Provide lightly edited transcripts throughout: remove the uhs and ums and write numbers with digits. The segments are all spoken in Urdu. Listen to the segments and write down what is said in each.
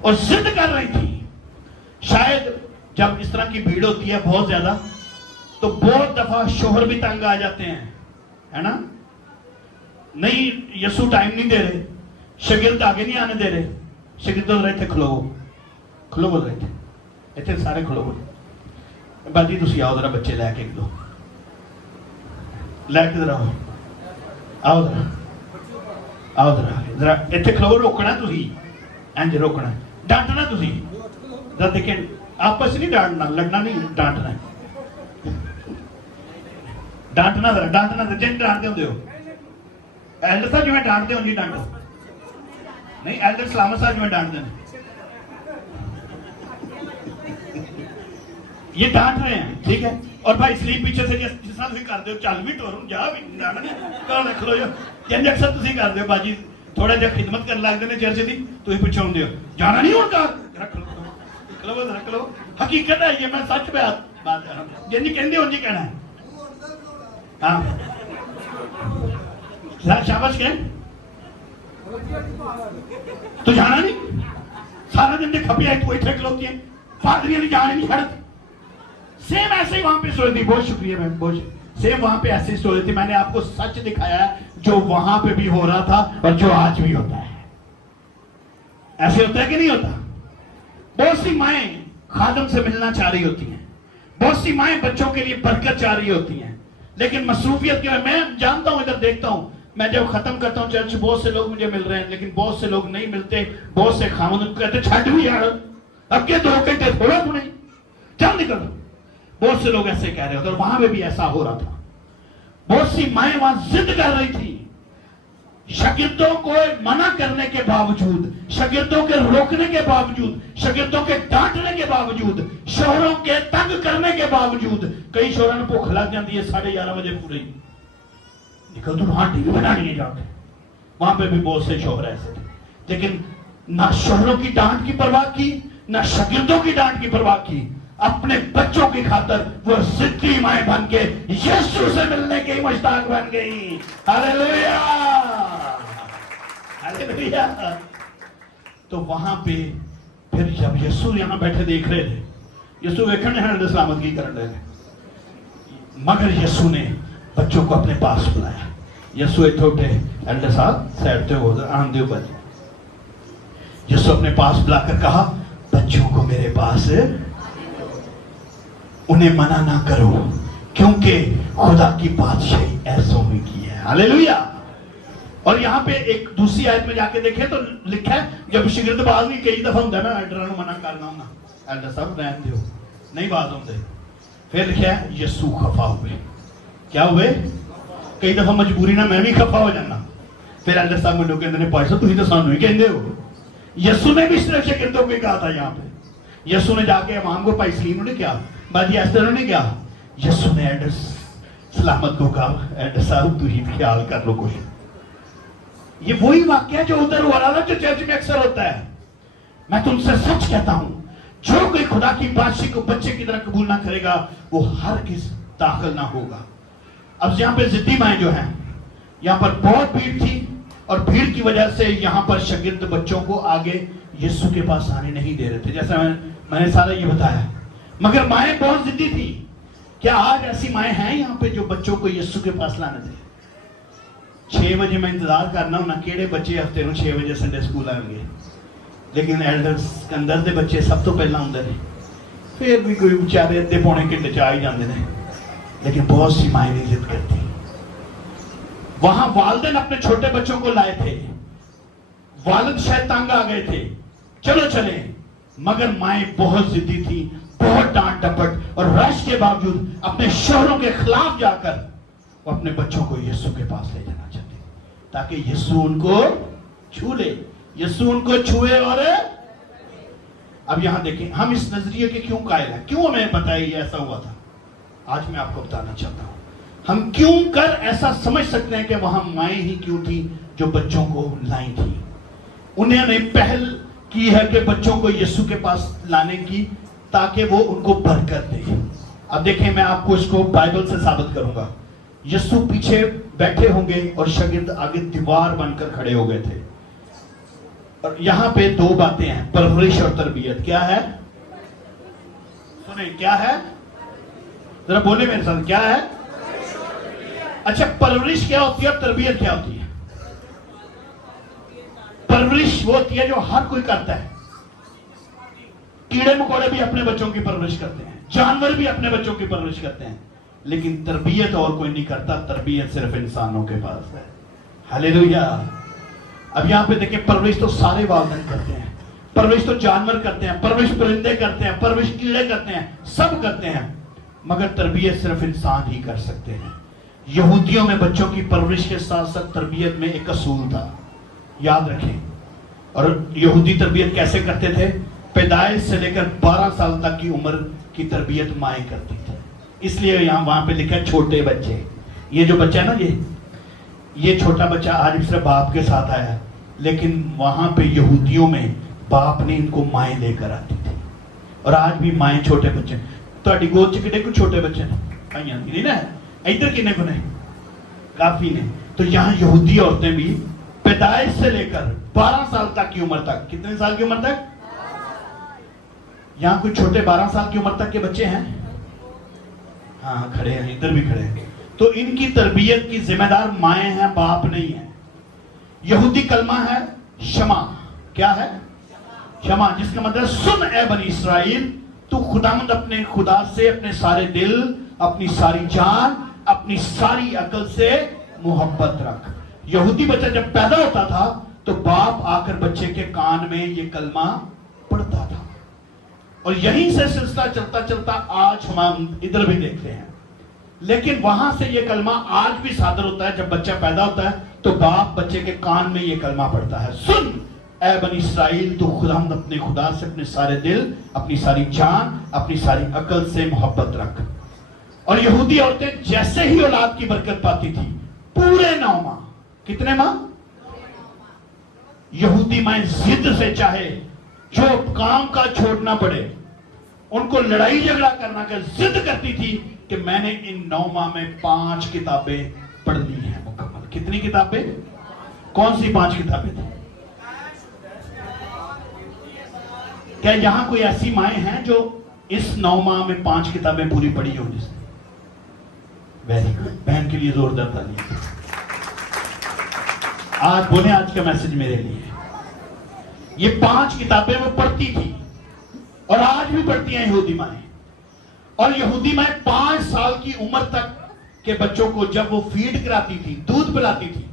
اور ضد کر رہی تھی. شاید جب اس طرح کی بھیڑ ہوتی ہے بہت زیادہ تو بہت دفعہ شوہر بھی تنگ آ جاتے ہیں, ہے نا. نہیں یسوع ٹائم نہیں دے رہے, شاگرد آگے نہیں آنے دے رہے. شاگرد بول رہے تھے کھلو بول رہے تھے, اتنے سارے کھلو بول. باجی تسی آؤ ذرا, بچے لے کے ایک دو لے کے ذرا آؤ ذرا اتنے کھلو. روکنا تسی, انج روکنا, ڈانٹنا تسی. ذرا دیکھیں آپس نہیں ڈانٹنا, لڑنا نہیں, ڈانٹنا ذرا, ڈانٹنا جن ڈانٹتے ہوندے ہو. ایلڈر صاحب جو میں ڈانٹتے ہوں جی ڈانٹو نہیں, ایلڈر سلامت صاحب جو میں ڈانٹتے ہیں یہ ڈانٹ رہے ہیں, ٹھیک ہے. اور بھائی سلیپ پیچھے سے جس طرح تسی کر دے ہو, چل بھی ٹوروں جا بھی ڈانٹ نہیں کر رکھ لو جو جن اکثر تسی کر دے ہو. باجی تھوڑا جہا خدمت کرنے لگتے ہیں چرچ دی, تسی پیچھے ہوندے ہو, جانا نہیں ہوتا, رکھ لو. حقیقت ہے یہ, میں سچ بات کر رہا ہوں. جن جی کہندے ہو جی کہنا ہے. ہاں شاباش کہیں تو جانا نہیں, سارا دن دے کھپی آئی تو اتنے کھلوتی ہیں, پادریاں نہیں جانے نہیں چھڑتی. سیم ایسے ہی وہاں پہ سٹوری تھی. بہت شکریہ میم, بہت سیم وہاں پہ ایسی سٹوری تھی. میں نے آپ کو سچ دکھایا ہے جو وہاں پہ بھی ہو رہا تھا اور جو آج بھی ہوتا ہے. ایسے ہوتا ہے کہ نہیں ہوتا. بہت سی مائیں خادم سے ملنا چاہ رہی ہوتی ہیں, بہت سی مائیں بچوں کے لیے برکت چاہ رہی ہوتی ہیں, لیکن مصروفیت کی میں جانتا ہوں, ادھر دیکھتا ہوں, میں جب ختم کرتا ہوں چرچ بہت سے لوگ مجھے مل رہے ہیں, لیکن بہت سے لوگ نہیں ملتے. بہت سے خامد کہتے چھٹ بھی یار, اب کے 2 گھنٹے تھوڑا تو نہیں, چل نکل. بہت سے لوگ ایسے کہہ رہے ہوتے, اور وہاں پہ بھی ایسا ہو رہا تھا. بہت سی مائیں وہاں ضد کر رہی تھی. شاگردوں کو منع کرنے کے باوجود, شاگردوں کے روکنے کے باوجود, شاگردوں کے ڈانٹنے کے باوجود, شوہروں کے تنگ کرنے کے باوجود, کئی شوہروں نے بھوک لگ جاتی ہے 11:30 بجے پورے نکل تو وہاں ٹی وی بنا نہیں جاتے. وہاں پہ بھی بہت سے شوہر ایسے تھے, لیکن نہ شوہروں کی ڈانٹ کی پرواہ کی, نہ شاگردوں کی ڈانٹ کی پرواہ کی. اپنے بچوں کی خاطر وہ ضدی مائیں بن کے یسوع سے ملنے کی مشتاق بن گئی. ہاللیلویا ہاللیلویا. تو وہاں پہ پھر جب یسوع یہاں بیٹھے دیکھ رہے تھے, یسوع ویکھن ہے سلامت کی کرن رہے تھے, مگر یسوع نے بچوں کو اپنے پاس بلایا. یسوع اتھے اٹھے, ایلڈر صاحب سیڈ تے ہو آن دیو بچے. یسوع اپنے پاس بلا کر کہا بچوں کو میرے پاس, انہیں منع نہ کرو کیونکہ خدا کی بادشاہی ایسوں میں کی ہے. ہاللیلویا. اور یہاں پہ ایک دوسری آیت میں جا کے دیکھیں تو لکھا ہے, جب شاگرد باز نہیں, کئی دفعہ ہوتا ہے میں ایلڈر منع کرنا ہوں نا, ایلڈر صاحب رہن دیو, نہیں باز ہوتے. پھر لکھا ہے یسوع خفا ہوئے. کیا ہوئے؟ کئی دفعہ مجبوری نہ میں بھی خفا ہو جانا. پھر ایلڈر صاحب مجھے کہتے ہیں پاسٹر تسی تو سانوں ہی کہندے ہو. یسوع نے بھی صرف شاگردوں کو کہا تھا. یہاں پہ یسوع نے جا کے امام کو پائی سلیم نے کیا, باجی ایسٹر نے کیا, یسوع نے ایلڈر سلامت کو کہا ایلڈر صاحب تو ہی خیال کر لو کوئی. یہ وہی واقعہ جو ادھر ہوا رہا جو چرچ میں اکثر ہوتا ہے. میں تم سے سچ کہتا ہوں, جو کوئی خدا کی بادشاہی کو بچے کی طرح قبول نہ کرے گا وہ ہرگز داخل نہ ہوگا. اب یہاں پہ ضدی مائیں جو ہیں, یہاں پر بہت بھیڑ تھی, اور بھیڑ کی وجہ سے یہاں پر شاگرد بچوں کو آگے یسوع کے پاس آنے نہیں دے رہے تھے, جیسا میں نے سارا یہ بتایا. مگر مائیں بہت ضدی تھی. کیا آج ایسی مائیں ہیں یہاں پہ جو بچوں کو یسوع کے پاس لانے دیں؟ 6 بجے میں انتظار کرنا ہوں نا, کیڑے بچے ہفتے نو 6 بجے سنڈے سکول آئیں گے, لیکن ایلڈرز اندر دے بچے سب تو پہلا ہوندے نے. پھر بھی کوئی بیچارے ادھے پونے گھنٹے چ آ ہی جاندے نے, لیکن بہت سی مائیں نہیں ضد کرتی. وہاں والدین اپنے چھوٹے بچوں کو لائے تھے, والد شاید تنگ آ گئے تھے, چلو چلیں, مگر مائیں بہت ضدی تھی, بہت ڈانٹ ڈپٹ اور رش کے باوجود اپنے شوہروں کے خلاف جا کر وہ اپنے بچوں کو یسوع کے پاس لے جانا چاہتے تاکہ یسوع ان کو چھو لے, یسوع ان کو چھوئے. اور اب یہاں دیکھیں ہم اس نظریے کے کیوں قائل ہیں, کیوں ہمیں پتہ ہے یہ ایسا ہوا تھا. آج میں آپ کو بتانا چاہتا ہوں ہم کیوں کر ایسا سمجھ سکتے ہیں کہ وہاں مائیں ہی کیوں تھی جو بچوں کو لائیں تھی. انہوں نے پہل کی ہے کہ بچوں کو یسوع کے پاس لانے کی تاکہ وہ ان کو برکت دے. اب دیکھیں میں آپ کو اس کو بائبل سے ثابت کروں گا. یسوع پیچھے بیٹھے ہوں گے اور شاگرد آگے دیوار بن کر کھڑے ہو گئے تھے. اور یہاں پہ دو باتیں ہیں، پرورش اور تربیت. کیا ہے؟ سنیں، کیا ہے؟ ذرا بولے میرے ساتھ، کیا ہے؟ اچھا، پرورش کیا ہوتی ہے اور تربیت کیا ہوتی ہے؟ پرورش وہ ہوتی ہے جو ہر کوئی کرتا ہے. کیڑے مکوڑے بھی اپنے بچوں کی پرورش کرتے ہیں، جانور بھی اپنے بچوں کی پرورش کرتے ہیں، لیکن تربیت اور کوئی نہیں کرتا. تربیت صرف انسانوں کے پاس ہے. ہاللیلویا. اب یہاں پہ دیکھیں، پرورش تو سارے والدین کرتے ہیں، پرورش تو جانور کرتے ہیں، پرورش پرندے کرتے ہیں، پرورش کیڑے کرتے ہیں، سب کرتے ہیں، مگر تربیت صرف انسان ہی کر سکتے ہیں. یہودیوں میں بچوں کی پرورش کے ساتھ ساتھ تربیت میں ایک اصول تھا، یاد رکھیں. اور یہودی تربیت کیسے کرتے تھے؟ پیدائش سے لے کر 12 سال تک کی عمر کی تربیت مائیں کرتی تھی. اس لیے وہاں پہ لکھا ہے چھوٹے بچے. یہ جو بچہ ہے نا، یہ چھوٹا بچہ آج صرف باپ کے ساتھ آیا، لیکن وہاں پہ یہودیوں میں باپ نے ان کو مائیں لے کر آتی تھی. اور آج بھی مائیں چھوٹے بچے. تہاڈی گود چ کڈے کو چھوٹے بچے نے آئی آتی نہیں نا، ادھر کنے کو نے کافی نے. تو یہاں یہودی عورتیں بھی پیدائش سے لے کر 12 سال تک کی عمر تک. کتنے سال کی عمر تک؟ یہاں کوئی چھوٹے 12 سال کی عمر تک کے بچے ہیں؟ ہاں کھڑے ہیں، ادھر بھی کھڑے ہیں. تو ان کی تربیت کی ذمہ دار مائیں ہیں، باپ نہیں ہے. یہودی کلمہ ہے شما. کیا ہے؟ شما، جس کا مطلب سن اے بنی اسرائیل، تو خداوند اپنے خدا سے اپنے سارے دل، اپنی ساری جان، اپنی ساری عقل سے محبت رکھ. یہودی بچہ جب پیدا ہوتا تھا تو باپ آ کر بچے کے کان میں یہ کلمہ پڑھتا تھا. اور یہیں سے سلسلہ چلتا چلتا آج ہم ادھر بھی دیکھتے ہیں. لیکن وہاں سے یہ کلمہ آج بھی صادر ہوتا ہے. جب بچہ پیدا ہوتا ہے تو باپ بچے کے کان میں یہ کلمہ پڑھتا ہے، سن اے بنی اسرائیل، تو خداوند اپنے خدا سے اپنے سارے دل، اپنی ساری جان، اپنی ساری عقل سے محبت رکھ. اور یہودی عورتیں جیسے ہی اولاد کی برکت پاتی تھی، پورے 9 ماہ. کتنے ماہ؟ یہودی مائیں ضد سے چاہے جو کام کا چھوڑنا پڑے، ان کو لڑائی جھگڑا کرنا کہ ضد کرتی تھی کہ میں نے ان 9 ماہ میں 5 کتابیں پڑھ لی ہیں مکمل. کتنی کتابیں؟ کون سی 5 کتابیں تھیں؟ کیا یہاں کوئی ایسی مائیں ہیں جو اس 9 ماہ میں 5 کتابیں پوری پڑھی ہو؟ جس نے ویری گڈ، بہن کے لیے زوردار تعلیم. آج بولیں، آج کا میسج میرے لیے. یہ 5 کتابیں وہ پڑھتی تھی اور آج بھی پڑھتی ہیں یہودی مائیں. اور یہودی مائیں 5 سال کی عمر تک کے بچوں کو جب وہ فیڈ کراتی تھی، دودھ پلاتی تھی،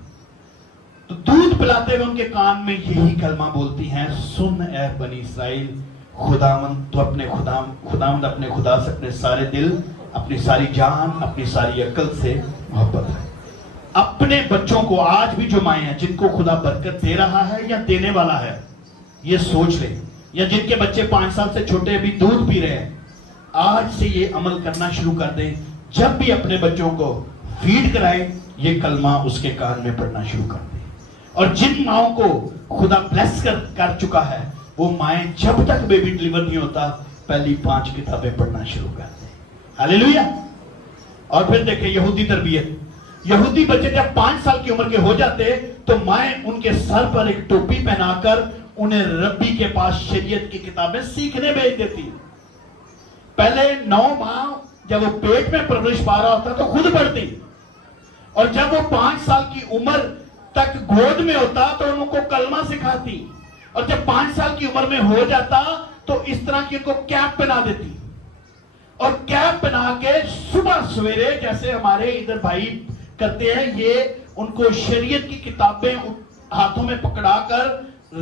تو دودھ پلاتے ہوئے ان کے کان میں یہی کلمہ بولتی ہیں، سن اے بنی اسرائیل، خداوند تو خداوند اپنے خدا سے اپنے سارے دل، اپنی ساری جان، اپنی ساری عقل سے محبت ہے. اپنے بچوں کو آج بھی جو مائیں ہیں جن کو خدا برکت دے رہا ہے یا دینے والا ہے، یہ سوچ لیں، یا جن کے بچے 5 سال سے چھوٹے بھی دودھ پی رہے ہیں، آج سے یہ عمل کرنا شروع کر دیں. جب بھی اپنے بچوں کو فیڈ کرائیں، یہ کلمہ اس کے کان میں پڑھنا شروع کر دیں. اور جن ماؤں کو خدا بلیس کر چکا ہے، وہ مائیں جب تک بیبی ڈیلیور نہیں ہوتا پہلی 5 کتابیں پڑھنا شروع کر دیں. ہاللیلویا. اور پھر دیکھیں یہودی تربیت. یہودی بچے جب 5 سال کی عمر کے ہو جاتے تو مائیں ان کے سر پر ایک ٹوپی پہنا کر انہیں ربی کے پاس شریعت کی کتابیں سیکھنے بھیج دیتی. پہلے 9 ماہ جب وہ پیٹ میں پرورش پا رہا ہوتا تو خود پڑھتی، اور جب وہ 5 سال کی عمر تک گود میں ہوتا تو ان کو کلمہ سکھاتی. اور جب 5 سال کی عمر میں ہو جاتا تو اس طرح کی ان کو کیپ پہنا دیتی. اور کیپ پہنا کے صبح سویرے جیسے ہمارے ادھر بھائی کرتے ہیں، یہ ان کو شریعت کی کتابیں ہاتھوں میں پکڑا کر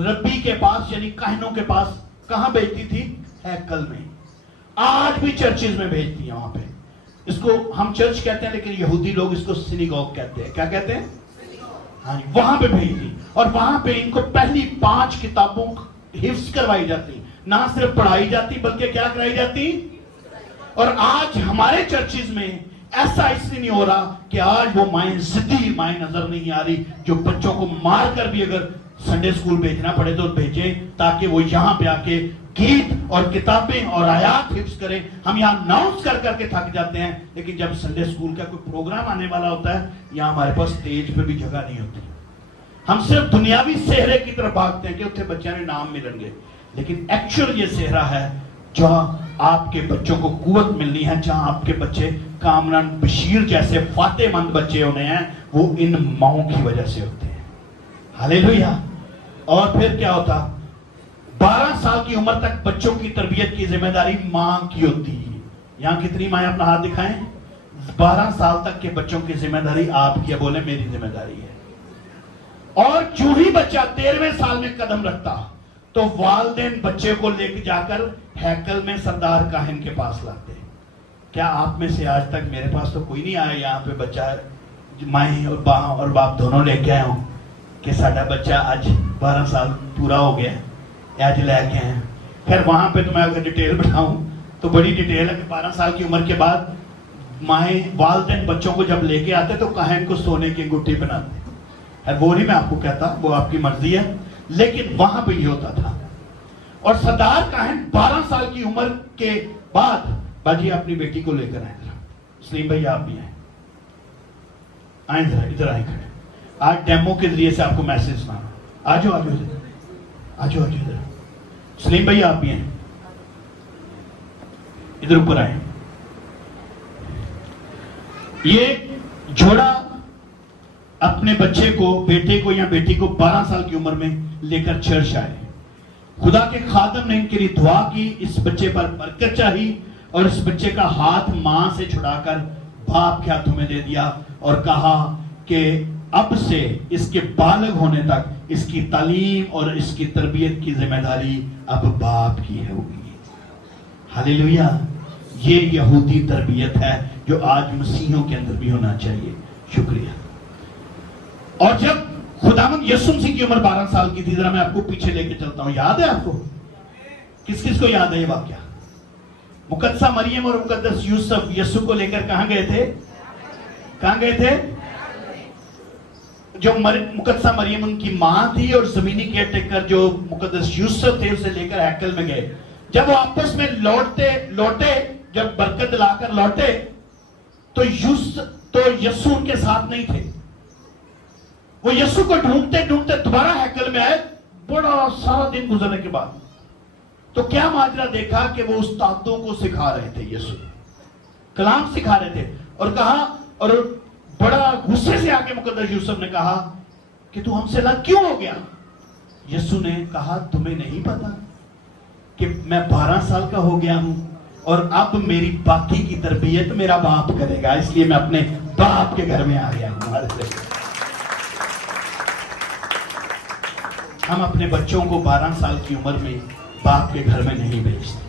ربی کے پاس یعنی کاہنوں کے پاس کہاں بھیجتی تھی؟ ہیکل میں. آج بھی چرچز میں بھیجتی ہیں. وہاں پہ اس کو ہم چرچ کہتے ہیں، لیکن یہودی لوگ اس کو سینیگوگ کہتے ہیں. کیا کہتے ہیں؟ ہاں، وہاں پہ بھیجتی. اور وہاں پہ ان کو پہلی 5 کتابوں حفظ کروائی جاتی، نہ صرف پڑھائی جاتی بلکہ کیا کرائی جاتی. اور آج ہمارے چرچز میں ایسا اس لیے نہیں ہو رہا کہ آج وہ مائیں ضدی مائیں نظر نہیں آ رہی جو بچوں کو مار کر بھی اگر سنڈے اسکول بھیجنا پڑے تو بھیجیں تاکہ وہ یہاں پہ آ کے گیت اور کتابیں اور آیات حفظ کریں. ہم یہاں ناؤنس کر کر کے تھک جاتے ہیں، لیکن جب سنڈے اسکول کا کوئی پروگرام آنے والا ہوتا ہے، یہاں ہمارے پاس اسٹیج پہ بھی جگہ نہیں ہوتی. ہم صرف دنیاوی سہرے کی طرف بھاگتے ہیں کہ اتنے بچوں نے نام ملیں گے، لیکن ایکچوئل یہ سہرا ہے جہاں آپ کے بچوں کو قوت ملنی ہے، جہاں آپ کے بچے کامران بشیر جیسے فاتح مند بچے ہونے ہیں، وہ ان ماؤں کی وجہ سے ہوتے ہیں۔ ہاللیلویہ۔ اور پھر کیا ہوتا؟ 12 سال کی عمر تک بچوں کی تربیت کی ذمہ داری ماں کی ہوتی ہے۔ یہاں کتنی مائیں اپنا ہاتھ دکھائیں؟ 12 سال تک کے بچوں کی ذمہ داری آپ کی ہے، بولے میری ذمہ داری ہے۔ اور جو ہی بچہ 13ویں سال میں قدم رکھتا تو والدین بچے کو لے کے جا کر ہیکل میں سردار کاہن کے پاس لاتے۔ کیا آپ میں سے آج تک، میرے پاس تو کوئی نہیں آیا یہاں پہ بچہ مائیں اور باں اور باپ دونوں لے کے آئے ہوں کہ ساڈا بچہ آج 12 سال پورا ہو گیا ہے، آج لے کے آئے ہیں؟ خیر وہاں پہ تو میں اگر ڈیٹیل بتاؤں تو بڑی ڈیٹیل ہے کہ 12 سال کی عمر کے بعد مائیں والدین بچوں کو جب لے کے آتے تو کاہن کو سونے کی انگوٹھی بناتے۔ وہ نہیں میں آپ کو کہتا، وہ آپ کی مرضی ہے، لیکن وہاں پہ یہ ہوتا تھا۔ اور سردار کاہن 12 سال کی عمر کے بعد باجی اپنی بیٹی کو لے کر آئے ذرا، سلیم بھائی آپ بھی آئیں ذرا، ادھر آئیں کھڑے، آج ڈیمو کے ذریعے سے آپ کو میسج سنانا۔ آجو آجو آجو آجو ادھر، سلیم بھائی آپ بھی ہیں، ادھر اوپر آئیں۔ یہ جوڑا اپنے بچے کو، بیٹے کو یا بیٹی کو 12 سال کی عمر میں لے کر چرچ آئے۔ خدا کے خادم نے ان کے لیے دعا کی، اس بچے پر برکت چاہی، اور اس بچے کا ہاتھ ماں سے چھڑا کر باپ کے ہاتھوں میں دے دیا اور کہا کہ اب سے اس کے بالغ ہونے تک اس کی تعلیم اور اس کی تربیت کی ذمہ داری اب باپ کی ہوگی۔ ہاللیلویہ۔ یہ یہودی تربیت ہے جو آج مسیحیوں کے اندر بھی ہونا چاہیے۔ شکریہ۔ اور جب خداوند یسوع مسیح کی عمر 12 سال کی تھی، ذرا میں آپ کو پیچھے لے کے چلتا ہوں، یاد ہے آپ کو؟ کس کس کو یاد ہے یہ واقعہ؟ مقدسہ مریم اور مقدس یوسف یسوع کو لے کر کہاں گئے تھے؟ کہاں گئے تھے؟ جو مقدسہ مریم ان کی ماں تھی اور زمینی کیئر ٹیکر جو مقدس یوسف تھے اسے لے کر ہیکل میں گئے۔ جب وہ آپس میں لوٹے، جب برکت لا کر لوٹے تو یسوع ان کے ساتھ نہیں تھے۔ وہ یسوع کو ڈھونڈتے ڈھونڈتے دوبارہ ہیکل میں آئے، بڑا سارا دن گزرنے کے بعد۔ تو کیا ماجرا دیکھا کہ وہ استادوں کو سکھا رہے تھے، یسوع کلام سکھا رہے تھے، اور کہا، اور بڑا غصے سے آگے مقدس یوسف نے کہا کہ تو ہم سے الگ کیوں ہو گیا؟ یسوع نے کہا تمہیں نہیں پتا کہ میں 12 سال کا ہو گیا ہوں اور اب میری باقی کی تربیت میرا باپ کرے گا، اس لیے میں اپنے باپ کے گھر میں آ گیا ہوں۔ ہم اپنے بچوں کو 12 سال کی عمر میں باپ کے گھر میں نہیں بھیجتے۔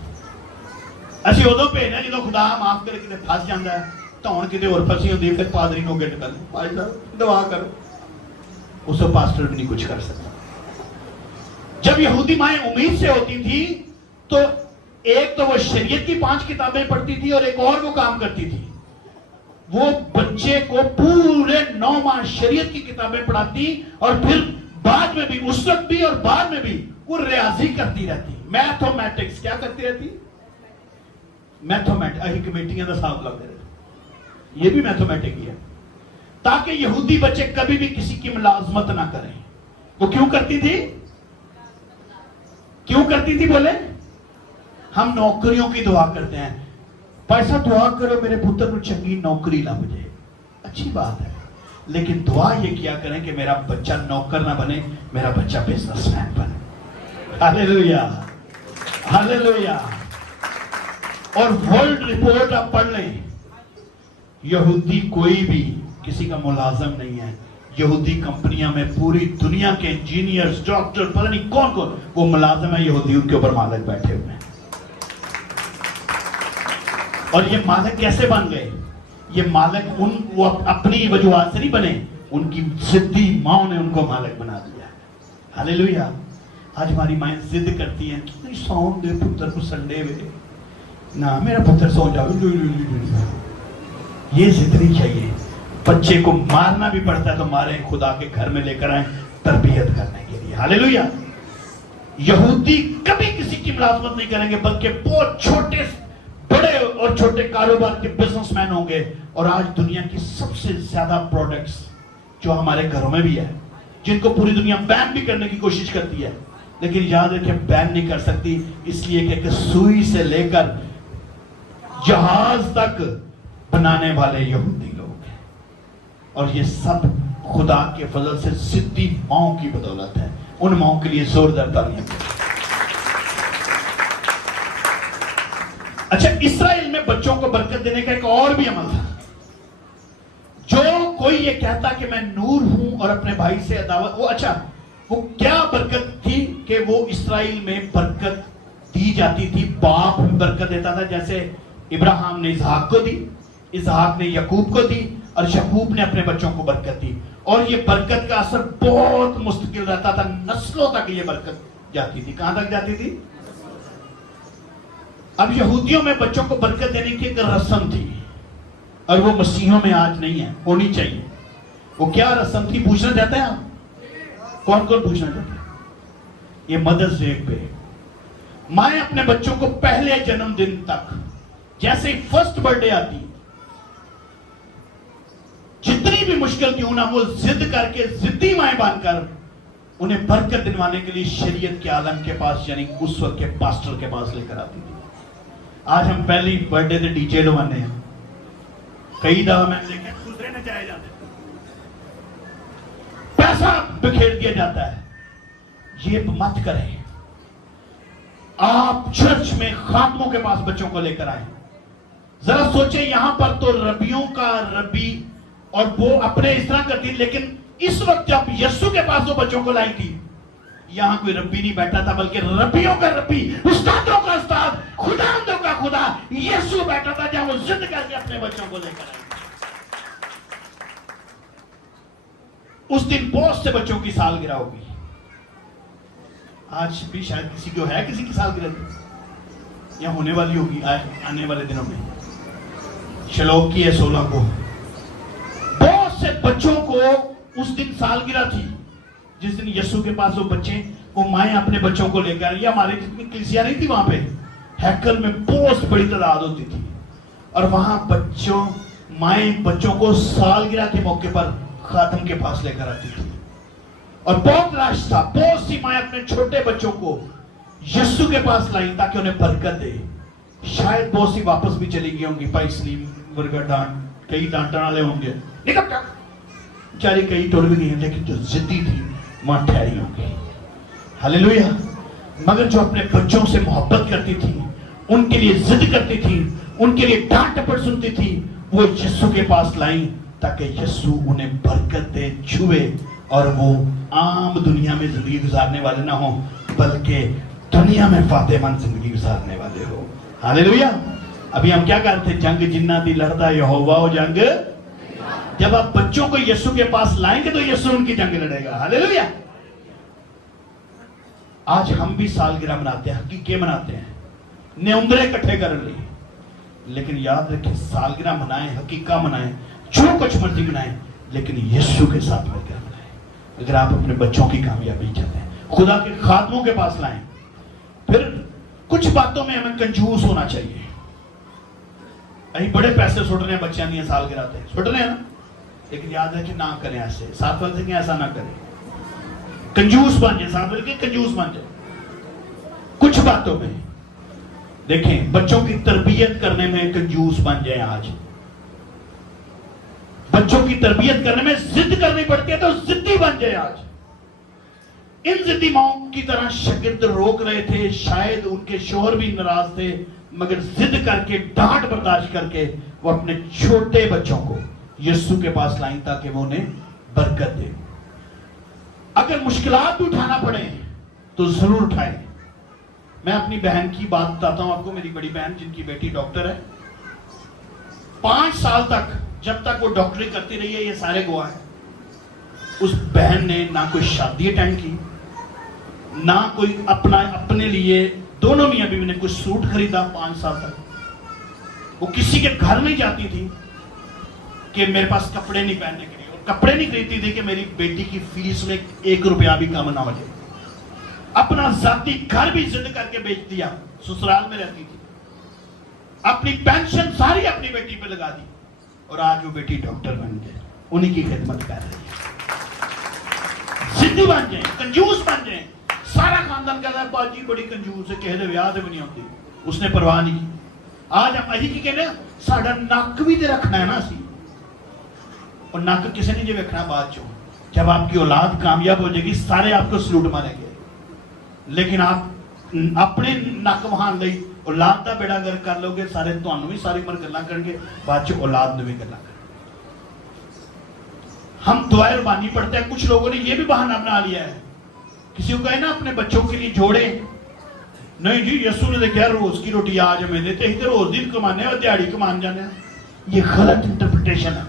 اسی ادو بھیجنا جدو خدا معاف کرے کتے پھنس جاتا ہے، دھون کتے اور پھنسی ہوتی ہے، پھر پادری نو گٹ کر پائی صاحب دعا کرو، اس کو پاسٹر بھی نہیں کچھ کر سکتا۔ جب یہودی مائیں امید سے ہوتی تھی تو ایک تو وہ شریعت کی 5 کتابیں پڑھتی تھی اور ایک اور وہ کام کرتی تھی، وہ بچے کو پورے 9 ماہ شریعت کی کتابیں پڑھاتی اور پھر بعد میں بھی، اس وقت بھی اور بعد میں بھی وہ ریاضی کرتی رہتی، میتھمیٹکس کیا کرتی رہتی؟ میتھمیٹکس کا صاحب لگتے رہتے، یہ بھی میتھمیٹک ہی ہے، تاکہ یہودی بچے کبھی بھی کسی کی ملازمت نہ کریں۔ وہ کیوں کرتی تھی؟ کیوں کرتی تھی بولے؟ ہم نوکریوں کی دعا کرتے ہیں، پیسہ دعا کرو میرے پتر کو چنگی نوکری لگ جائے، اچھی بات ہے، لیکن دعا یہ کیا کریں کہ میرا بچہ نوکر نہ بنے، میرا بچہ بزنس مین بنے۔ ہاللیلویہ، ہاللیلویہ۔ اور ورلڈ رپورٹ آپ پڑھ لیں، یہودی کوئی بھی کسی کا ملازم نہیں ہے۔ یہودی کمپنیاں میں پوری دنیا کے انجینئرز، ڈاکٹر، پتہ نہیں کون کون وہ ملازم ہے، یہودی ان کے اوپر مالک بیٹھے ہوئے ہیں۔ اور یہ مالک کیسے بن گئے؟ یہ مالک وہ اپنی وجوہات سے نہیں بنے، ان کی ضدی ماں نے ان کو مالک بنا دیا۔ ہاللیلویہ۔ آج ہماری مائیں ضد کرتی ہیں، نہیں سون دے پتر کو سنڈے ہوئے، نہ میرا پتر سو جاؤ، یہ ضد نہیں چاہیے۔ بچے کو مارنا بھی پڑتا ہے تو ماریں، خدا کے گھر میں لے کر آئیں تربیت کرنے کے لیے۔ ہاللیلویہ۔ یہودی کبھی کسی کی ملازمت نہیں کریں گے، بلکہ بہت چھوٹے بڑے اور چھوٹے کاروبار کے بزنس مین ہوں گے۔ اور آج دنیا کی سب سے زیادہ پروڈکٹس جو ہمارے گھروں میں بھی ہے، جن کو پوری دنیا بین بھی کرنے کی کوشش کرتی ہے، لیکن یاد رکھیں بین نہیں کر سکتی، اس لیے کہ سوئی سے لے کر جہاز تک بنانے والے یہودی لوگ ہیں، اور یہ سب خدا کے فضل سے ضدی ماؤں کی بدولت ہے۔ ان ماؤں کے لیے زوردار تالیاں۔ اچھا، اسرائیل میں بچوں کو برکت دینے کا ایک اور بھی عمل تھا۔ جو کوئی یہ کہتا کہ میں نور ہوں اور اپنے بھائی سے عداوت، وہ کیا برکت تھی کہ وہ اسرائیل میں برکت دی جاتی تھی، باپ بھی برکت دیتا تھا، جیسے ابراہیم نے اسحاق کو دی، اسحاق نے یعقوب کو دی، اور یعقوب نے اپنے بچوں کو برکت دی، اور یہ برکت کا اثر بہت مستقل رہتا تھا، نسلوں تک یہ برکت جاتی تھی۔ کہاں تک جاتی تھی؟ اب یہودیوں میں بچوں کو برکت دینے کی ایک رسم تھی، اور وہ مسیحوں میں آج نہیں ہے، ہونی چاہیے۔ وہ کیا رسم تھی پوچھنا چاہتے ہیں آپ؟ کون کون پوچھنا چاہتے ہیں؟ یہ مدرس ڈے پہ مائیں اپنے بچوں کو پہلے جنم دن تک، جیسے ہی فرسٹ برتھ ڈے آتی، جتنی بھی مشکل کیوں نہ وہ ضد کر کے، ضدی مائیں باندھ کر انہیں برکت دلوانے کے لیے شریعت کے عالم کے پاس، یعنی اس وقت کے پاسٹر کے پاس لے کر آتی تھی۔ آج ہم پہلی برتھ ڈے سے ڈی جے لوانے ہیں، کئی دفعہ میں نے دیکھا دوسرے نے چاہے جاتے ہیں، پیسہ بکھیر دیا جاتا ہے۔ یہ مت کریں، آپ چرچ میں خاتموں کے پاس بچوں کو لے کر آئیں۔ ذرا سوچیں، یہاں پر تو ربیوں کا ربی، اور وہ اپنے اس طرح کرتی، لیکن اس وقت جب یسوع کے پاس وہ بچوں کو لائی تھی، یہاں کوئی ربی نہیں بیٹھا تھا، بلکہ ربیوں کا ربی، استادوں کا استاد، خداوندوں کا خدا یسوع بیٹھا تھا، جہاں وہ ضد کر کے اپنے بچوں کو لے کر آئی۔ اس دن بہت سے بچوں کی سالگرہ ہوگی، آج بھی شاید کسی کو ہے کسی کی سالگرہ یا ہونے والی ہوگی آنے والے دنوں میں۔ شلوک کی ہے 16 کو، بہت سے بچوں کو اس دن سالگرہ تھی، جس دن یسوع کے پاس وہ بچے، وہ مائیں اپنے بچوں کو لے کر، یہ ہمارے جتنی کلیسیا نہیں تھی وہاں پہ، ہیکل میں بہت بڑی تعداد ہوتی تھی، اور وہاں مائیں بچوں کو سالگرہ کے موقع پر خاتم کے پاس لے کر آتی تھی، اور بہت رش تھا، بہت سی مائیں اپنے چھوٹے بچوں کو یسوع کے پاس لائیں تاکہ انہیں برکت دے۔ شاید بہت سی واپس بھی چلی گئی ہوں گی، بھائی سلیم ورگا ڈانٹ، کئی ڈانٹنے والے ہوں گے، نکل جا بیچاری، کئی ٹوڑ بھی گئی ہیں، لیکن جو ضدی تھی وہاں ٹھہری ہوں گی۔ ہاللیلویہ۔ مگر جو اپنے بچوں سے محبت کرتی تھی، ان کے لیے ضد کرتی تھی، ان کے لیے ڈانٹ ٹپڑ سنتی تھی، وہ یسوع کے پاس لائیں تاکہ یسوع انہیں برکت دے، چھوئے، اور وہ عام دنیا میں زندگی گزارنے والے نہ ہوں، بلکہ دنیا میں فاتح مند زندگی گزارنے والے ہو۔ ہاللیلویہ۔ ابھی ہم کیا کرتے ہیں؟ جنگ جنہ دی لڑتا یہوہ ہو جنگ۔ جب آپ بچوں کو یسوع کے پاس لائیں گے تو یسوع ان کی جنگ لڑے گا۔ ہاللیلویہ۔ آج ہم بھی سالگرہ مناتے ہیں، حقیقے مناتے ہیں، نیوندرے کٹھے کر لی، لیکن یاد رکھیں سالگرہ منائیں، حقیقہ منائیں، جو کچھ مرضی منائیں، لیکن یسوع کے ساتھ مل کر منائیں۔ اگر آپ اپنے بچوں کی کامیابی چاہتے ہیں، خدا کے خاتموں کے پاس لائیں۔ پھر کچھ باتوں میں ہمیں کنجوس ہونا چاہیے۔ اہی بڑے پیسے سٹ رہے ہیں بچیاں نہیں سالگرہ تے، سٹ رہے ہیں نا، لیکن یاد رکھیں نہ کریں ایسے، ساتھ والے کہ ایسا نہ کریں، کنجوس بن جائیں، ساتھ والے کہ کنجوس بن جائیں کچھ باتوں میں۔ دیکھیں بچوں کی تربیت کرنے میں کنجوس بن جائیں، آج بچوں کی تربیت کرنے میں ضد کرنی پڑتی ہے تو ضدی بن جائے۔ آج ان ضدی ماؤں کی طرح شاگرد روک رہے تھے، شاید ان کے شوہر بھی ناراض تھے، مگر ضد کر کے، ڈانٹ برداشت کر کے وہ اپنے چھوٹے بچوں کو یسوع کے پاس لائیں تاکہ وہ انہیں برکت دے۔ اگر مشکلات بھی اٹھانا پڑے تو ضرور اٹھائیں۔ میں اپنی بہن کی بات بتاتا ہوں آپ کو، میری بڑی بہن جن کی بیٹی ڈاکٹر ہے، 5 سال تک جب تک وہ ڈاکٹری کرتی رہی ہے، یہ سارے گواہ ہیں، اس بہن نے نہ کوئی شادی اٹینڈ کی، نہ کوئی اپنے لیے، دونوں میاں بیوی نے کوئی سوٹ خریدا 5 سال تک۔ وہ کسی کے گھر نہیں جاتی تھی کہ میرے پاس کپڑے نہیں پہننے کے لیے، اور کپڑے نہیں خریدتی تھی کہ میری بیٹی کی فیس میں 1 روپیہ بھی کم نہ ہو جائے۔ اپنا ذاتی گھر بھی ضد کر کے بیچ دیا، سسرال میں رہتی تھی، اپنی پینشن ساری اپنی بیٹی پہ لگا دی، اور آج وہ بیٹی ڈاکٹر بن گئی، انہی کی خدمت کر رہی ہے۔ حسدی بن جائیں, کنجوس بن جائیں. سارا خاندان کہتا ہے باجی بڑی کنجوس ہے, کہے دے ویاہ تے بھی نہیں ہوتی, اس نے پرواہ نہیں کی. آج ہم اہی کی کہنے ہیں ساڑھا ناک بھی دے رکھنا ہے نا سی, اور ناک کسے نہیں جو رکھنا بات چو. جب آپ کی اولاد کامیاب ہو جائے گی سارے آپ کو سلوٹ ماریں گے, لیکن آپ اپنے ناک وہاں لئی اولاد دا بیڑا گر کر لو گے, سارے تو انہوں بھی ساری عمر گلہ کریں گے, بات چو اولاد نے بھی گلہ کریں. ہم دعائے ربانی پڑھتے ہیں, کچھ لوگوں نے یہ بھی بہانہ بنا لیا ہے, کسی کو کہے نا اپنے بچوں کے لیے جوڑے, نہیں جی یسو نے دیکھا روز کی روٹی آج ہمیں دیتے ہی تو روز دن کمانے اور دیہڑی کمان جانے ہیں. یہ غلط انٹرپریٹیشن ہے.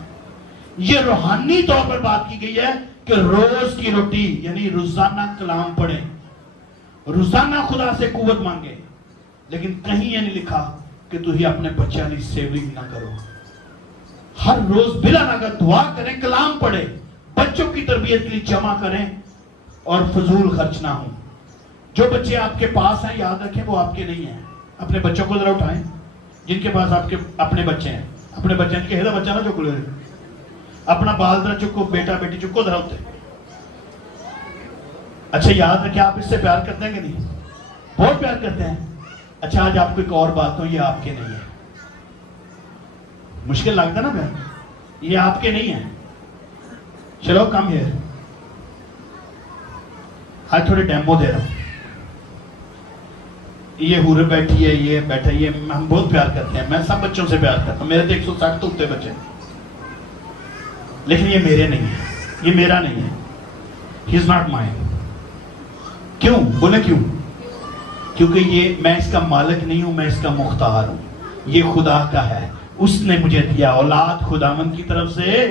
یہ روحانی طور پر بات کی گئی ہے کہ روز کی روٹی یعنی روزانہ کلام پڑھیں, روزانہ خدا سے قوت مانگے, لیکن کہیں یہ نہیں لکھا کہ تو ہی اپنے بچہ لی سیونگ نہ کرو. ہر روز بلا نہ دعا کریں, کلام پڑھیں, بچوں کی تربیت کے لیے جمع کریں اور فضول خرچ نہ ہوں. جو بچے آپ کے پاس ہیں یاد رکھیں وہ آپ کے نہیں ہیں. اپنے بچوں کو ذرا اٹھائیں جن کے پاس آپ کے اپنے بچے ہیں. اپنے بچے ہیں کہ ہیدا بچہ نہ چکو لے, اپنا بال ذرا چکو, بیٹا بیٹی چکو ذرا ہوتے. اچھا یاد رکھیں آپ اس سے پیار کرتے ہیں کہ نہیں؟ بہت پیار کرتے ہیں. اچھا آج آپ کو ایک اور بات ہو, یہ آپ کے نہیں ہے. مشکل لگتا نا بہن, یہ آپ کے نہیں ہیں. چلو کم ہے, آج تھوڑے ڈیمو دے رہا ہوں. یہ ہورے بیٹھی ہے, یہ بیٹھا, یہ ہم بہت پیار کرتے ہیں. میں سب بچوں سے پیار کرتا ہوں, میرے تو 160 تو ہوتے بچے, لیکن یہ میرے نہیں ہیں, یہ میرا نہیں ہے. He is not mine. کیوں بولے کیوں؟ کیونکہ یہ میں اس کا مالک نہیں ہوں, میں اس کا مختار ہوں. یہ خدا کا ہے, اس نے مجھے دیا. اولاد خداوند کی طرف سے,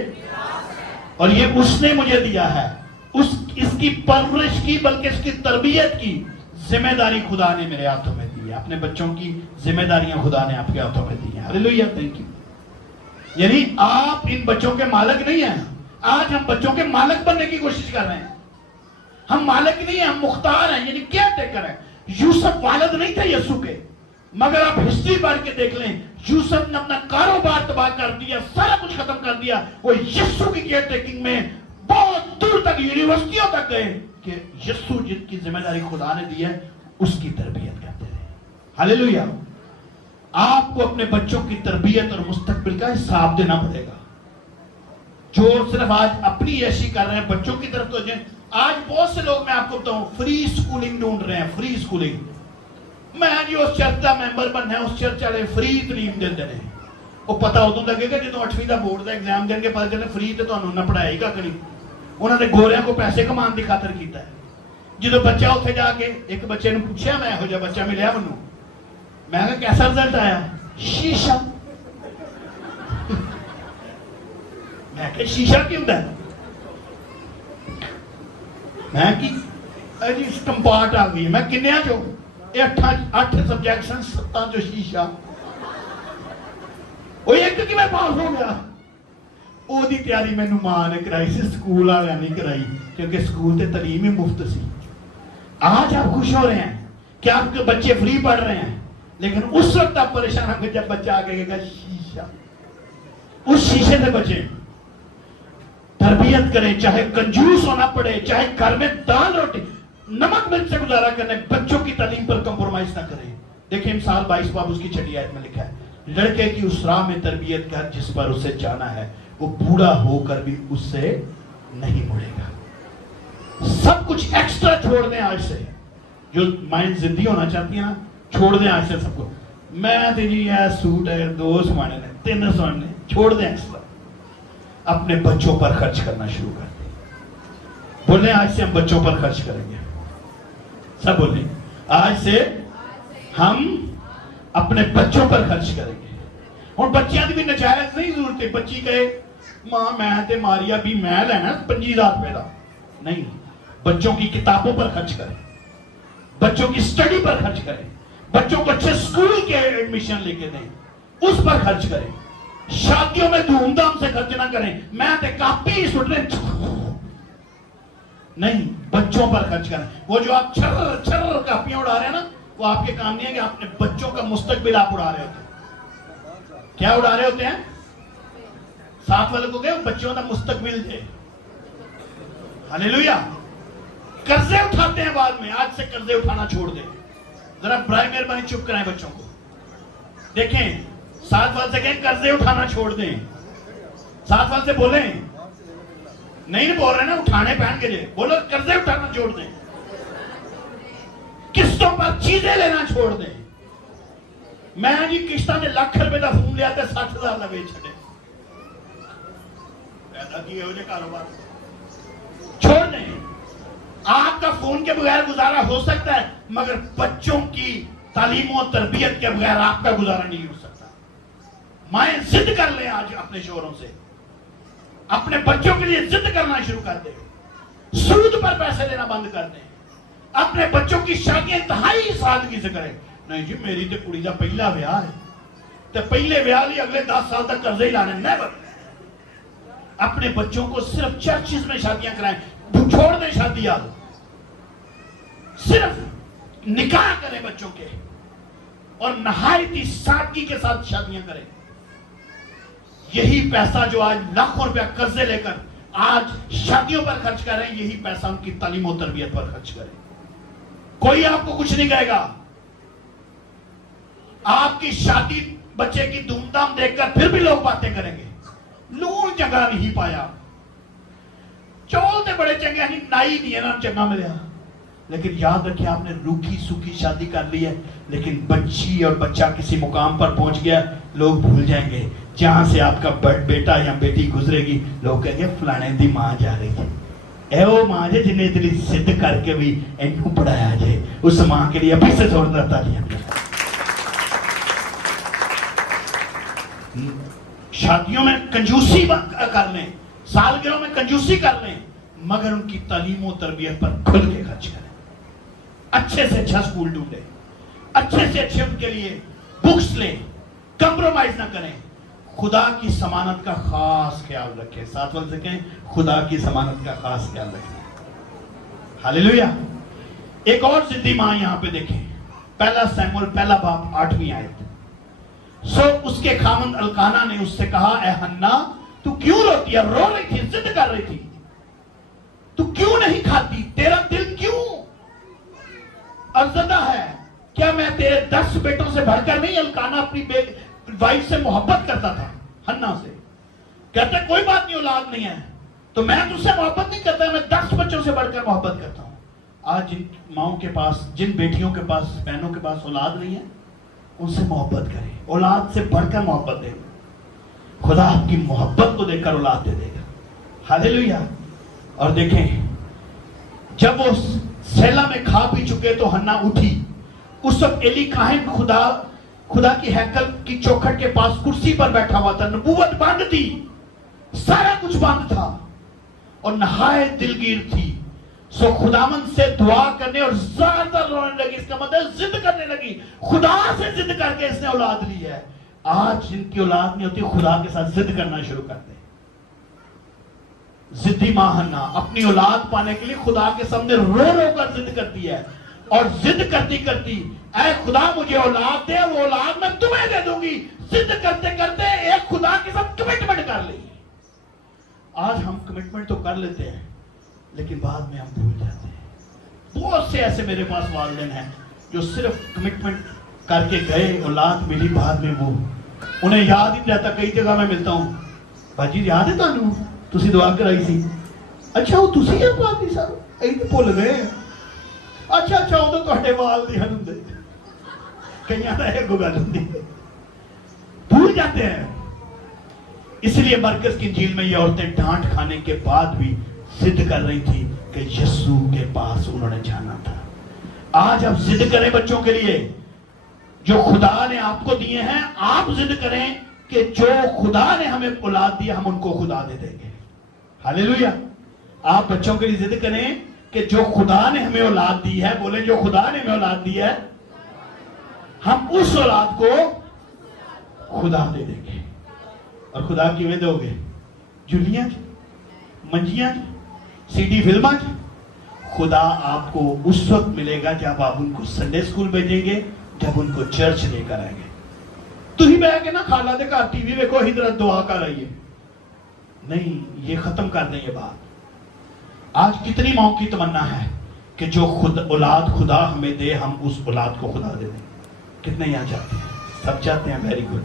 اور یہ اس نے مجھے دیا ہے. اس کی پرورش کی بلکہ اس کی تربیت کی ذمہ داری خدا نے میرے ہاتھوں میں دی ہے. اپنے بچوں کی ذمہ داریاں خدا نے آپ کے ہاتھوں میں دی ہیں. ہاللیلویہ, تھینک یو. یعنی آپ ان بچوں کے مالک نہیں ہیں. آج ہم بچوں کے مالک بننے کی کوشش کر رہے ہیں. ہم مالک نہیں ہیں, ہم مختار ہیں, یعنی کیئر ٹیکر ہیں. یوسف والد نہیں تھے یسوع کے, مگر آپ ہسٹری پڑھ کے دیکھ لیں, یوسف نے اپنا کاروبار تباہ کر دیا, سارا کچھ ختم کر دیا. وہ یسوع کی کیئر ٹیکنگ میں بہت دور تک, یونیورسٹیوں تک گئے کہ یسوع جن کی ذمہ داری خدا نے دی ہے اس کی تربیت کرتے رہے. ہاللیلویہ. آپ کو اپنے بچوں کی تربیت اور مستقبل کا حساب دینا پڑے گا. جو صرف آج اپنی عیشی کر رہے ہیں, بچوں کی طرف تو جائیں. آج بہت سے لوگ, میں آپ کو بتاؤں, فری سکولنگ ڈھونڈ رہے ہیں. فری سکولنگ, میں جو اس چرچ کا ممبر بننا ہے اس چرچ والے فری تعلیم دے دے. وہ پتا ادوں لگے گا جدوں 8ویں کا بورڈ کا ایگزام دیں گے, پتا چلے فری تے تانوں نہ پڑھائی گا کہیں. انہوں نے گوریاں کو پیسے کمان دی خاطر کیتا ہے. جدو بچہ اتنے جا کے ایک بچے نے پوچھا, میں ہو جا بچہ ملیا منوں, میں کہا کیسا رزلٹ آیا؟ شیشہ. میں کہ شیشہ کی ہوتا ہے؟ میں کی جی کمپارٹ آ گئی. میں کنیا جو 8 سبجیکشن 7 جو شیشہ, وہ ایک کی میں پاس ہو گیا. وہ دی تیاری میں ماں نے کرائی سی, سکول والے نہیں کرائی, کیونکہ سکول تے تعلیم ہی مفت سی. آج آپ خوش ہو رہے ہیں کہ آپ کے بچے فری پڑھ رہے ہیں, لیکن اس وقت آپ پریشان ہوں گے جب بچہ آگے گا شیشہ. اس شیشے سے بچیں. تربیت کریں, چاہے کنجوس ہونا پڑے, چاہے گھر میں دال روٹی نمک مرچ سے گزارا کرنے, بچوں کی تعلیم پر کمپرومائز نہ کریں. دیکھیں مثال 22 باب اس کی 6 آیت میں لکھا ہے, لڑکے کی اس راہ میں تربیت کر جس پر اسے جانا ہے, وہ بوڑھا ہو کر بھی اس سے نہیں مڑے گا. سب کچھ ایکسٹرا چھوڑ دیں آج سے. جو مائنڈ زدی ہونا چاہتی ہیں نا, چھوڑ دیں آج سے سب کو. میں تے جی یہ سوٹ ہے 2 سوانے نے 3 سوانے, چھوڑ دیں ایکسٹرا. اپنے بچوں پر خرچ کرنا شروع کر دیں. بولیں آج سے ہم بچوں پر خرچ کریں گے. سب بولیں آج سے ہم اپنے بچوں پر خرچ کریں گے. اور بچیاں دی بھی نجائز نہیں ضرورت ہے. بچی کہے ماں میں تے ماریا بھی میں لینا 25,000 روپے دا, نہیں. بچوں کی کتابوں پر خرچ کریں, بچوں کی سٹڈی پر خرچ کریں, بچوں کو اچھے سکول کے ایڈمیشن لے کے دیں, اس پر خرچ کریں. شادیوں میں دھوم دھام سے خرچ نہ کریں. میں تے کاپی سٹ رہے نہیں, بچوں پر خرچ کریں. وہ جو آپ چھر چھر کاپیاں اڑا رہے ہیں نا, وہ آپ کے کام نہیں ہے کہ اپنے بچوں کا مستقبل آپ اڑا رہے ہوتے ہیں. کیا اڑا رہے ہوتے ہیں؟ ساتھ والے کو کہ بچوں کا مستقبل دے. ہاللیلویہ. قرضے اٹھاتے ہیں بعد میں. آج سے قرضے اٹھانا چھوڑ دیں. ذرا برائے مہربانی چپ کرائیں بچوں کو. دیکھیں 7 سال سے کہیں قرضے اٹھانا چھوڑ دیں. 7 سال سے بولیں. نہیں بول رہے نا, اٹھانے پہن کے جائے بولو قرضے اٹھانا چھوڑ دیں. قسطوں پر چیزیں لینا چھوڑ دیں. میں جی قسطاں نے ₹1,00,000 کا فون لیا تے 60,000 کا بیچ چھڑے. پیدا کیے ہو جائے کاروبار چھوڑ دیں. آپ کا فون کے بغیر گزارا ہو سکتا ہے, مگر بچوں کی تعلیم و تربیت کے بغیر آپ کا گزارا نہیں ہو سکتا. مائیں ضد کر لیں آج اپنے شوہروں سے, اپنے بچوں کے لیے ضد کرنا شروع کر دیں. سود پر پیسے لینا بند کر دیں. اپنے بچوں کی شادیاں انتہائی سادگی سے کریں. نہیں جی میری تو کڑی دا پہلا بیاہ ہے, تو پہلے بیاہ لی اگلے 10 سال تک قرضے ہی لانے. نیور. اپنے بچوں کو صرف چرچز میں شادیاں کرائیں. چھوڑ دیں شادیاں, صرف نکاح کریں بچوں کے, اور نہایت ہی سادگی کے ساتھ شادیاں کریں. یہی پیسہ جو آج لاکھوں روپیہ قرضے لے کر آج شادیوں پر خرچ کر رہے ہیں, یہی پیسہ ان کی تعلیم و تربیت پر خرچ کریں. کوئی آپ کو کچھ نہیں کہے گا. آپ کی شادی بچے کی دھوم دھام دیکھ کر پھر بھی لوگ باتیں کریں گے. لون جگہ نہیں پایا, چول تے بڑے چنگے ہیں, نائی نہیں ہے نا چنگا ملیا. لیکن یاد رکھیں آپ نے روکھی سوکھی شادی کر لی ہے, لیکن بچی اور بچہ کسی مقام پر پہنچ گیا, لوگ بھول جائیں گے. جہاں سے آپ کا بیٹا یا بیٹی گزرے گی, لوگ کہیں گے فلانے دی ماں جا رہی ہے. اے وہ ماں جے جنہیں اتنی ضد کر کے بھی انہوں پڑھایا جائے, اس ماں کے لیے ابھی سے چھوڑ دیتا نہیں. شادیوں میں کنجوسی کر لیں, سالگرہوں میں کنجوسی کر لیں, مگر ان کی تعلیم و تربیت پر کھل کے خرچ کریں. اچھے سے اچھا سکول ڈھونڈیں, اچھے سے اچھے ان کے لیے بکس لیں, کمپرومائز نہ کریں. خدا کی ضمانت کا خاص خیال رکھیں. 7 وقت سے کہیں خدا کی ضمانت کا خاص خیال رکھیں. ہاللیلویہ. ایک اور ضدی ماں یہاں پہ دیکھیں, 1 سیموئیل 1 باب 8ویں آیت. سو اس کے خاوند الکانا نے اس سے کہا, اے حنا تو کیوں روتی ہے؟ رو رہی تھی, ضد کر رہی تھی. تو کیوں نہیں کھاتی؟ تیرا دل کیوں ارزدہ ہے؟ کیا میں تیرے 10 بیٹوں سے بڑھ کر نہیں؟ الکانا اپنی وائف سے محبت کرتا تھا, حنا سے. کہتا ہے کوئی بات نہیں, اولاد نہیں ہے تو میں تجھ سے محبت نہیں کرتا, میں 10 بچوں سے بڑھ کر محبت کرتا ہوں. آج جن ماؤں کے پاس, جن بیٹیوں کے پاس, بہنوں کے پاس اولاد نہیں ہے, ان سے محبت کریں. اولاد سے بڑھ کر محبت دیں. خدا آپ کی محبت کو دیکھ کر اولاد دے دے گا. ہاللیلویہ. اور دیکھیں جب وہ سیلا میں کھا پی چکے تو حنا اٹھی. اس وقت ایلی کاہن خدا کی ہیکل کی چوکھٹ کے پاس کرسی پر بیٹھا ہوا تھا. نبوت بند تھی, سارا کچھ بند تھا, اور نہایت دلگیر تھی. سو خداوند سے دعا کرنے اور زیادہ رونے لگی. اس کا مطلب ضد کرنے لگی. خدا سے ضد کر کے اس نے اولاد لی ہے. آج جن کی اولاد نہیں ہوتی, خدا کے ساتھ ضد کرنا شروع کرتے. ضدی ماں حنا اپنی اولاد پانے کے لیے خدا کے سامنے رو رو کر ضد کرتی ہے, اور ضد کرتی کرتی اے خدا مجھے اولاد دے, وہ اولاد میں تمہیں دے دوں گی. ضد کرتے کرتے ایک خدا کے ساتھ کمٹمنٹ کر لی. آج ہم کمٹمنٹ تو کر لیتے ہیں, لیکن بعد میں ہم بھول جاتے ہیں. بہت سے ایسے میرے پاس والدین ہیں جو صرف کمٹمنٹ کر کے گئے, اولاد ملی, بعد میں وہ انہیں یاد ہی نہیں رہتا. کئی جگہ میں ملتا ہوں, بھاجی یاد ہے تانوں تسی دعا کرائی سی؟ اچھا وہ تسی ہے پاتی سر, اے تے بھول گئے. اچھا اچھا وہ تو تہاڈے وال نہیں ہندے, کئیاں دا ایک گل ہوندی, بھول جاتے ہیں. اس لیے مرکز کی انجیل میں یہ عورتیں ڈانٹ کھانے کے بعد بھی ضد کر رہی تھی کہ یسوع کے پاس انہوں نے جانا تھا. آج آپ ضد کریں بچوں کے لیے جو خدا نے آپ کو دیے ہیں. آپ ضد کریں کہ جو خدا نے ہمیں اولاد دی ہم ان کو خدا دے دیں گے. ہاللیلویہ. آپ بچوں کے لیے ضد کریں کہ جو خدا نے ہمیں اولاد دی ہے, بولیں جو خدا نے ہمیں اولاد دی ہے, ہم اس اولاد کو خدا دے دیں گے. اور خدا کیویں دو گے؟ جلیاں منجیاں سی ڈی فلماں. خدا آپ کو اس وقت ملے گا جب آپ ان کو سنڈے اسکول بھیجیں گے, جب ان کو چرچ لے کر آئیں گے. تو ہی بہ کے نا خالہ دے گھر ٹی وی ویکھو حضرت دعا کر رہی ہے. نہیں, یہ ختم کر دیں یہ بات. آج کتنی ماؤں کی تمنا ہے کہ جو اولاد خدا ہمیں دے ہم اس اولاد کو خدا دے دیں. کتنے یہاں چاہتے ہیں؟ سب چاہتے ہیں. Very good.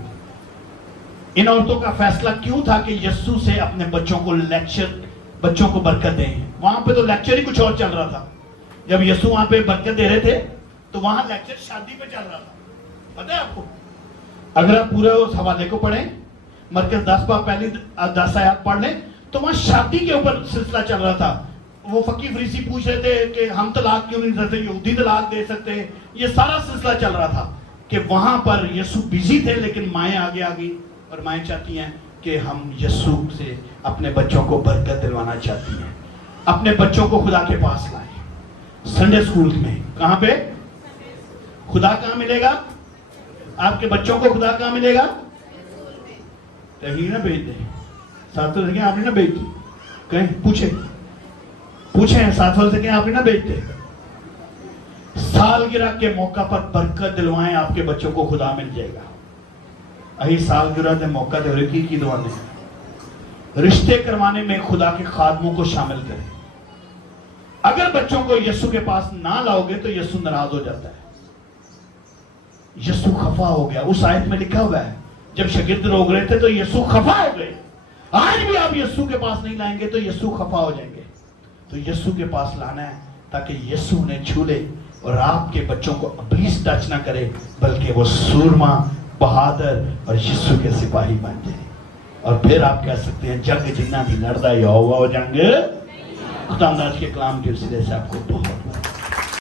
ان عورتوں کا فیصلہ کیوں تھا کہ یسوع سے اپنے بچوں کو بچوں کو برکت دیں. وہاں پہ تو لیکچر ہی کچھ اور چل رہا تھا. جب یسوع وہاں پہ برکت دے رہے تھے تو وہاں لیکچر شادی پہ چل رہا تھا. پتہ ہے آپ کو؟ اگر آپ پورے اس حوالے کو پڑھیں، مرکز 10 باب پہلی 10 آیات پڑھ لیں تو وہاں شادی کے اوپر سلسلہ چل رہا تھا. وہ فقیہ فریسی پوچھ رہے تھے کہ ہم طلاق کیوں نہیں دیتے، یہودی طلاق دے سکتے. یہ سارا سلسلہ چل رہا تھا کہ وہاں پر یسوع بزی تھے، لیکن مائیں آگے آ گئی اور مائیں چاہتی ہیں کہ ہم یسوع سے اپنے بچوں کو برکت دلوانا چاہتی ہیں. اپنے بچوں کو خدا کے پاس لائیں. سنڈے اسکول میں کہاں پہ خدا کہاں ملے گا؟ آپ کے بچوں کو خدا کہاں ملے گا؟ کہیں نہ بھیج دیں. ساتھ والے سے کہیں آپ نے نہ بھیج دی. کہیں پوچھیں ساتھ والے سے کہیں آپ نے نہ بھیجتے. سالگرہ کے موقع پر برکت دلوائیں، آپ کے بچوں کو خدا مل جائے گا. اہی سالگرہ دے موقع دے رکی کی دعا دیں. رشتے کروانے میں خدا کے خادموں کو شامل کریں. اگر بچوں کو یسوع کے پاس نہ لاؤ گے تو یسوع ناراض ہو جاتا ہے. یسوع خفا ہو گیا. اس آیت میں لکھا ہوا ہے جب شاگرد روک رہے تھے تو یسوع خفا ہو گئے. آج بھی آپ یسوع کے پاس نہیں لائیں گے تو یسوع خفا ہو جائیں گے. تو یسوع کے پاس لانا ہے تاکہ یسوع انہیں چھو لے اور آپ کے بچوں کو ابلیس ٹچ نہ کرے، بلکہ وہ سورما، بہادر اور یسوع کے سپاہی بن جائے. اور پھر آپ کہہ سکتے ہیں جنگ جتنا بھی لڑتا یہوہ ہو جنگ. خدا آج کے کلام کے وسیلے سے آپ کو بہت